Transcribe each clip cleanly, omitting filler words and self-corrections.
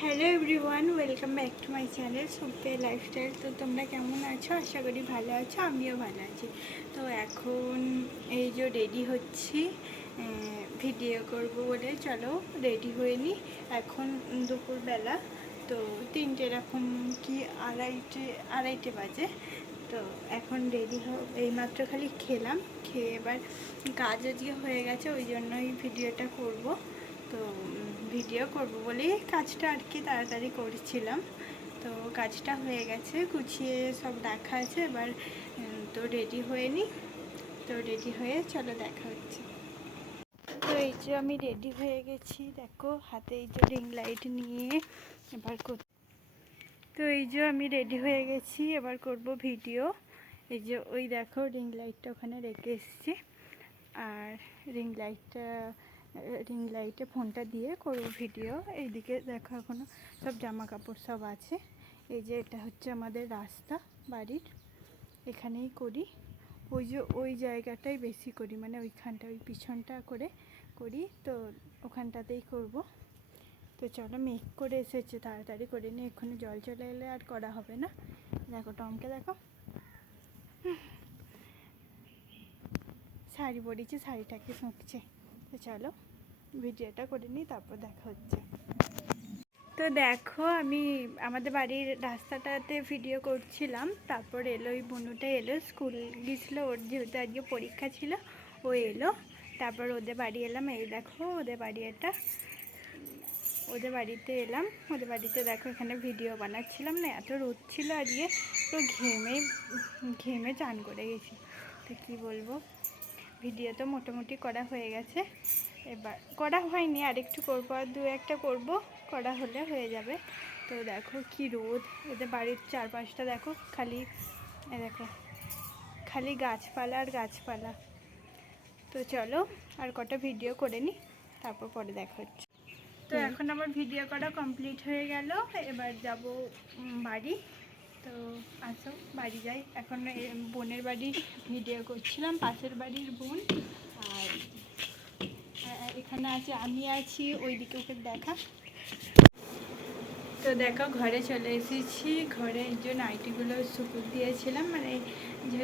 Hello everyone, welcome back to my channel Supriya lifestyle. তো তোমরা কেমন আছো? আশা করি ভালো আছো, আমিও ভালো আছি। তো এখন এই যে রেডি হচ্ছি ভিডিও করব বলে, চলো রেডি হয়ে নিই। এখন দুপুরবেলা, তো তিনটে এরকম কি আড়াইটে বাজে। তো এখন রেডি এইমাত্র খালি খেলাম, খেয়ে এবার কাজ আজকে হয়ে গেছে, ওই জন্যই ভিডিওটা করব। তো ভিডিও করব বলেই কাজটা আর কি তাড়াতাড়ি করছিলাম। তো কাজটা হয়ে গেছে, গুছিয়ে সব রাখা আছে এবার। তো রেডি হয়ে নিই। তো রেডি হয়ে চলো দেখা হচ্ছে। তো এই যে আমি রেডি হয়ে গেছি, দেখো হাতে এই যে রিং লাইট নিয়ে এবার তো এই যে আমি রেডি হয়ে গেছি, এবার করব ভিডিও। এই যে ওই দেখো রিং লাইটটা ওখানে রেখে এসেছি, আর রিং লাইটে ফোনটা দিয়ে করব ভিডিও। এইদিকে দেখো এখনো সব জামা কাপড় সব আছে। এই যে এটা হচ্ছে আমাদের রাস্তা বাড়ির, এখানেই করি। ওই যে ওই জায়গাটাই বেশি করি, মানে ওইখানটা ওই পিছনটা করি, তো ওখানটাতেই করব। তো চলো, মেঘ করে এসেছে, তাড়াতাড়ি করে নিয়ে এক্ষুনি জল চলে এলে আর করা হবে না। দেখো টমকে, দেখো শাড়ি পরেছি, শাড়িটাকে শুঁকছে। তো চলো ভিডিওটা করে নিই, তারপর দেখা হচ্ছে। তো দেখো আমি আমাদের বাড়ির রাস্তাটাতে ভিডিও করছিলাম, তারপর এলো ওই বনুটা এলো, স্কুল গিয়েছিলো, ওর যেহেতু আজকে পরীক্ষা ছিল ও এলো। তারপর ওদের বাড়ি এলাম, এই দেখো ওদের বাড়ি, এটা ওদের বাড়িতে এলাম। ওদের বাড়িতে দেখো এখানে ভিডিও বানাচ্ছিলাম না, এত রোদ ছিল আজকে, তো ঘেমে চান করে গেছি। তো কী বলবো, ভিডিও তো মোটামুটি করা হয়ে গেছে, এবার করা হয়নি, আরেকটু করবো, আর দু একটা করবো, করা হলে হয়ে যাবে। তো দেখো কি রোদ, এদের বাড়ির চারপাশটা দেখো, দেখো খালি গাছপালা আর গাছপালা। তো চলো আর কটা ভিডিও করে নিই, তারপর পরে দেখা হচ্ছে। তো এখন আমার ভিডিও করা কমপ্লিট হয়ে গেল, এবার যাব বাড়ি। তো আসো বাড়ি যাই। এখন বোনের বাড়ি ভিডিও করছিলাম, পাশের বাড়ির বোন, আর এখানে আছে আমি আছি, ওইদিকে ওকে দেখা। তো দেখো ঘরে চলে এসেছি, ঘরে এই যে নাইটিগুলো শুকুর দিয়েছিলাম, মানে যে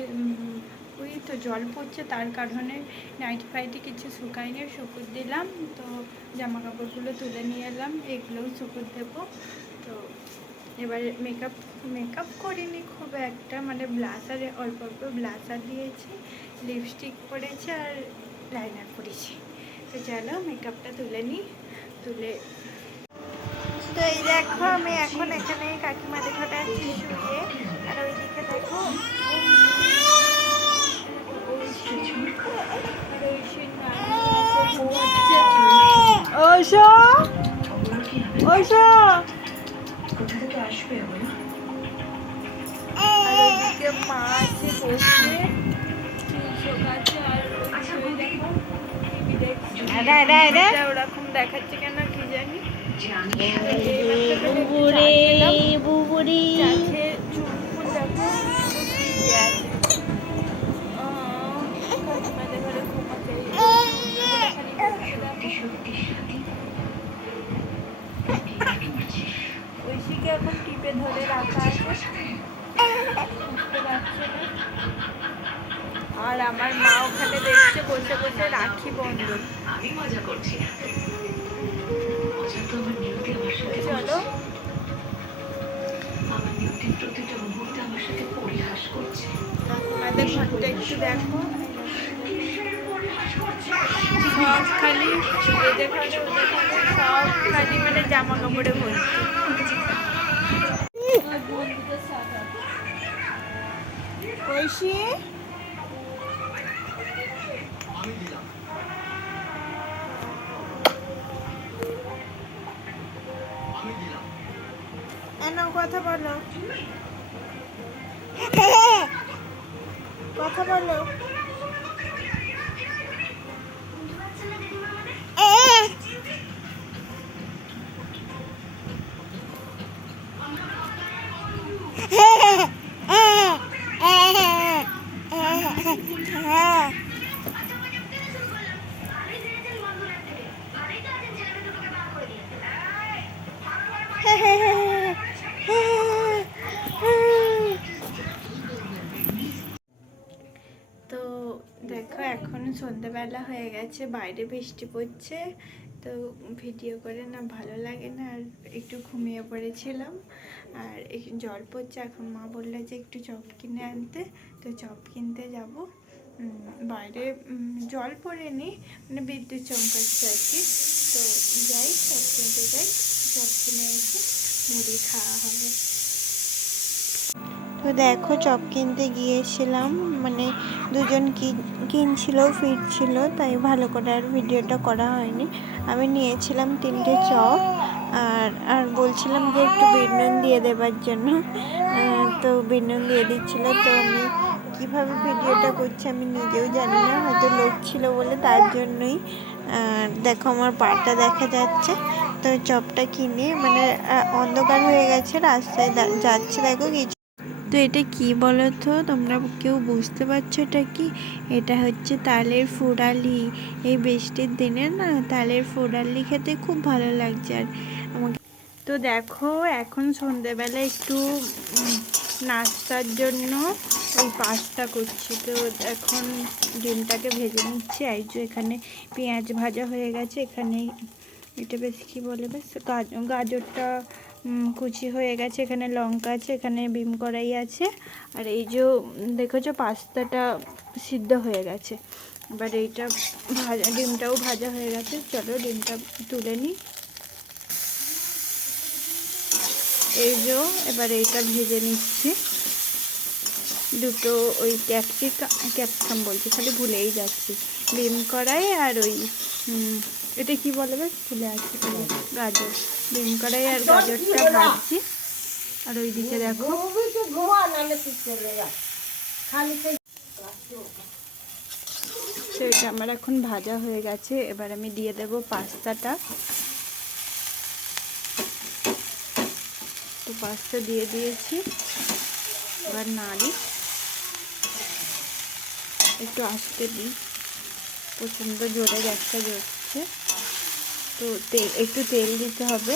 ওই তো জল পড়ছে তার কারণে নাইটি ফাইটি কিছু শুকায়নি, শুকুর দিলাম। তো জামা কাপড়গুলো তুলে নিয়ে এলাম, এগুলোও শুকুর দেবো। তো এবার মেকআপ করিনি খুব একটা, মানে ব্লাশারে অল্প অল্প ব্লাশার দিয়েছি, লিপস্টিক পরেছি আর লাইনার পরেছি। তো চলো মেকআপটা তুলে নিই, তুলে। তো এই দেখো আমি এখন এখানে কাকিমাদের ঘরে আছি শুয়ে, আর ওইদিকে দেখো মা আছে বসে ওরকম দেখাচ্ছে কেন কি জানি। ঐশীকে এখন টিপে ধরে রাখা আছে, আর আমার মা ওখানে দেখছে বসে বসে রাখি বন্ধন। চলো তোমাদের ঘরটা একটু দেখো, সব খালি এদের ঘরে ওদের ঘরে সব খালি মানে জামা কাপড়ে ভর্তি। ঐশী এনো কথা বলো, কথা বলো। তো দেখো এখন সন্ধ্যেবেলা হয়ে গেছে, বাইরে বৃষ্টি পড়ছে, তো ভিডিও করে না ভালো লাগে না, আর একটু ঘুমিয়ে পড়েছিলাম। আর জল পড়ছে, এখন মা বললো যে একটু চপ কিনে আনতে, তো চপ কিনতে যাব। বাইরে জল পড়েনি, মানে বিদ্যুৎ চমকাচ্ছে আর কি। তো যাই, চপ কিনতে যাই, চপ কিনে এসে মুড়ি খাওয়া হবে। তো দেখো চপ কিনতে গিয়েছিলাম, মানে দুজন কিনছিল ফিরছিল, তাই ভালো করে আর ভিডিওটা করা হয়নি। আমি নিয়েছিলাম 3টে চপ, আর বলছিলাম যে একটু বিট নুন দিয়ে দেবার জন্য, তো বিট নুন দিয়ে দিচ্ছিলো। তো আমি কীভাবে ভিডিওটা করছি আমি নিজেও জানি না, হয়তো লোক ছিল বলে তার জন্যই। দেখো আমার পাটা দেখা যাচ্ছে। তো চপটা কিনে, মানে অন্ধকার হয়ে গেছে, রাস্তায় যাচ্ছে দেখো কিছু। তো এটা কি বলো তো, তোমরা কেউ বুঝতে পারছো এটা কি? এটা হচ্ছে তালের ফুরালি। এই বৃষ্টির দিনে না তালের ফুরালি খেতে খুব ভালো লাগছে। আর আমাকে তো দেখো এখন সন্ধ্যেবেলা একটু নাস্তার জন্য ওই পাস্তা করছি। তো এখন ডিমটাকে ভেজে নিচ্ছি। এই যে এখানে পেঁয়াজ ভাজা হয়ে গেছে, এখানে এটা বেশ কী বলে, বেশ গাজরটা কুচি হয়ে গেছে, এখানে লঙ্কা আছে, এখানে বিম কড়াই আছে। আর এই যে দেখেছো পাস্তাটা সিদ্ধ হয়ে গেছে। এবার এইটা ভাজা, ডিমটাও ভাজা হয়ে গেছে। চলো ডিমটা তুলে নিই। এই যে এবার এইটা ভেজে নিচ্ছি। দুটো ওই ক্যাপসিকাম বলছি, খালি ভুলেই যাচ্ছি। বিম কড়াই আর ওই এটা কি বলে বেশ ভুলে আছে, গাজর। বিম কড়াই আর গাজরটা ভাজছি। আর ওইদিকে দেখো সেটা আমার এখন ভাজা হয়ে গেছে। এবার আমি দিয়ে দেব পাস্তাটা। তো পাস্তা দিয়ে দিয়েছি, এবার নাড়ি, একটু আস্তে দিই, প্রচণ্ড জোরে গ্যাসটা জ্বলছে। তো একটু তেল দিতে হবে,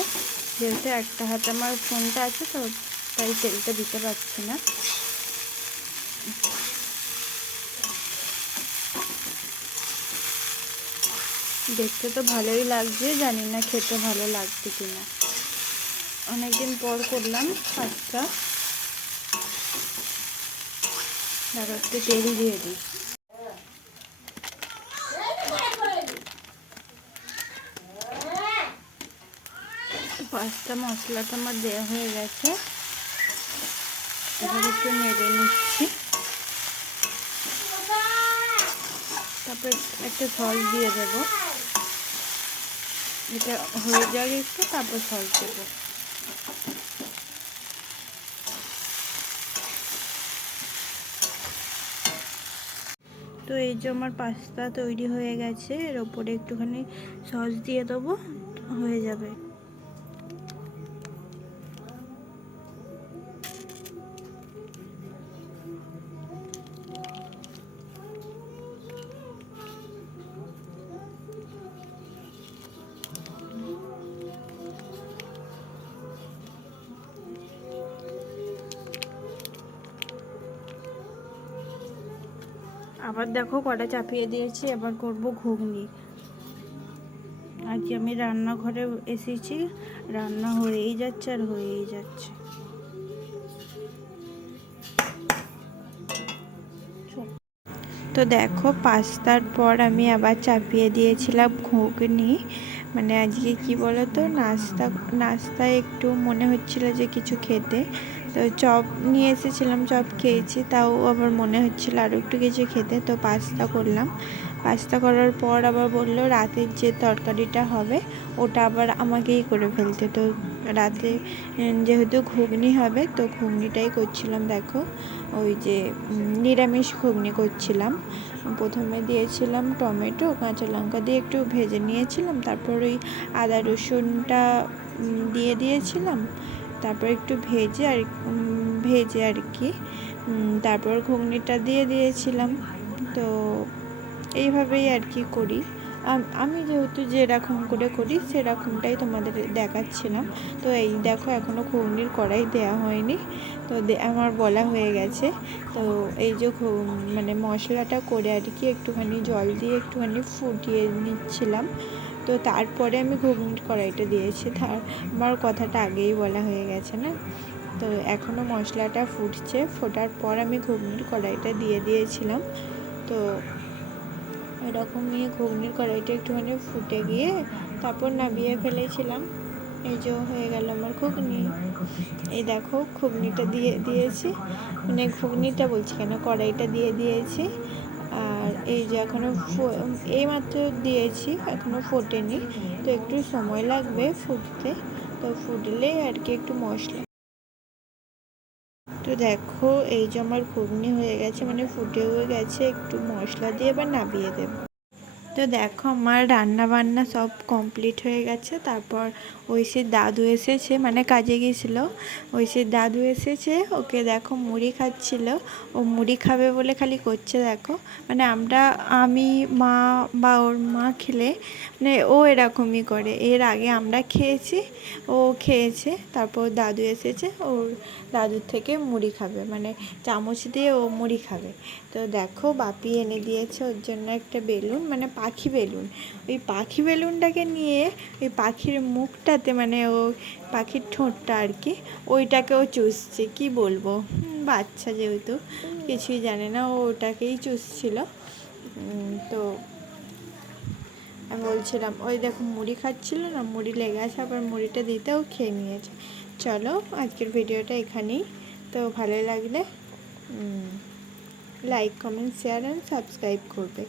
যেহেতু একটা হাতে আমার ফোনটা আছে, তো তাই তেলটা দিতে পারছি না। দেখতে তো ভালোই লাগছে, জানি না খেতে ভালো লাগছে কিনা। অনেকদিন পর করলাম পাস্তা। ধরো একটু তেল দিয়ে দিই। পাস্তা মশলাটা আমার দেওয়া হয়ে গেছে, এবার একটু নেড়ে নিচ্ছি। তারপর একটা সস দিয়ে দেবো, এটা হয়ে যাবে একটু, তারপর সস দেবো। তো এই যে আমার পাস্তা তৈরি হয়ে গেছে, এর ওপরে একটুখানি সস দিয়ে দেবো, হয়ে যাবে। আবার দেখো কড়া চাপিয়ে দিয়েছি, এবার করব ঘুগনি। আজকে আমি রান্নাঘরে এসেছি, রান্না হয়েই যাচ্ছে আর হয়েই যাচ্ছে। তো দেখো পাস্তার পর আমি আবার চাপিয়ে দিয়েছিলাম ঘুগনি। মানে আজকে কি বলো তো, নাস্তায় একটু মনে হচ্ছিল যে কিছু খেতে, তো চপ নিয়ে এসেছিলাম, চপ খেয়েছি, তাও আবার মনে হচ্ছিল আরও একটু কিছু খেতে, তো পাস্তা করলাম। পাস্তা করার পর আবার বললো রাতের যে তরকারিটা হবে ওটা আবার আমাকেই করে ফেলতে। তো রাতে যেহেতু ঘুগনি হবে, তো ঘুগনিটাই করছিলাম। দেখো ওই যে নিরামিষ ঘুগনি করছিলাম। প্রথমে দিয়েছিলাম টমেটো কাঁচা লঙ্কা দিয়ে একটু ভেজে নিয়েছিলাম, তারপর ওই আদা রসুনটা দিয়ে দিয়েছিলাম, তারপর একটু ভেজে আর কি তারপর ঘুগনিটা দিয়ে দিয়েছিলাম। তো এইভাবেই আর কি করি। আমি যেহেতু যেরকম করে করি সেরকমটাই তোমাদের দেখাচ্ছিলাম। তো এই দেখো এখনও ঘুগনির কড়াই দেওয়া হয়নি, তো আমার বলা হয়ে গেছে। তো এই যে মানে মশলাটা করে আর কি একটুখানি জল দিয়ে একটুখানি ফুটিয়ে নিচ্ছিলাম। তো তারপরে আমি ঘুগনির কড়াইটা দিয়েছি, আমার কথাটা আগেই বলা হয়ে গেছে না। তো এখনও মশলাটা ফুটছে, ফোটার পর আমি ঘুগনির কড়াইটা দিয়ে দিয়েছিলাম। তো এরকমই ঘুগনির কড়াইটা একটুখানি ফুটে গিয়ে তারপর নামিয়ে ফেলেছিলাম। এই যে হয়ে গেল আমার ঘুগনি। এই দেখো ঘুগনিটা দিয়ে দিয়েছি, মানে ঘুগনিটা বলছি কেন, কড়াইটা দিয়ে দিয়েছি। আর এই যে এখনও এইমাত্র দিয়েছি, এখনও ফোটেনি, তো একটু সময় লাগবে ফুটতে। তো ফুটলে আর কি একটু মশলা, তো দেখো এই যে আমার ঘুগনি হয়ে গেছে, মানে ফুটেও গেছে, একটু মশলা দিয়ে এবার নামিয়ে দেবো। তো দেখো আমার রান্না বান্না সব কমপ্লিট হয়ে গেছে। তারপর ঐশীর দাদু এসেছে, মানে কাজে গিয়েছিলো, ঐশীর দাদু এসেছে, ওকে দেখো মুড়ি খাচ্ছিল। ও মুড়ি খাবে বলে খালি করছে দেখো, মানে আমি মা বা ওর মা খেলে মানে ও এরকমই করে। এর আগে আমরা খেয়েছি, ও খেয়েছে, তারপর দাদু এসেছে, ওর দাদুর থেকে মুড়ি খাবে, মানে চামচ দিয়ে ও মুড়ি খাবে। তো দেখো বাপি এনে দিয়েছে ওর জন্য একটা বেলুন, মানে পাখি বেলুন। ওই পাখি বেলুনটাকে নিয়ে ওই পাখির মুখটাতে, মানে ও পাখির ঠোঁটটা আর কি, ওইটাকেও চুষছে। কি বলবো, বাচ্চা যেহেতু কিছুই জানে না, ও ওটাকেই চুষছিল। তো আমি বলছিলাম, ওই দেখো মুড়ি খাচ্ছিল না, মুড়ি লেগে আছে, আবার মুড়িটা দিতেও খেয়ে নিয়েছে। চলো আজকের ভিডিওটা এখানেই। তো ভালো লাগলে like, comment, share and subscribe করবে।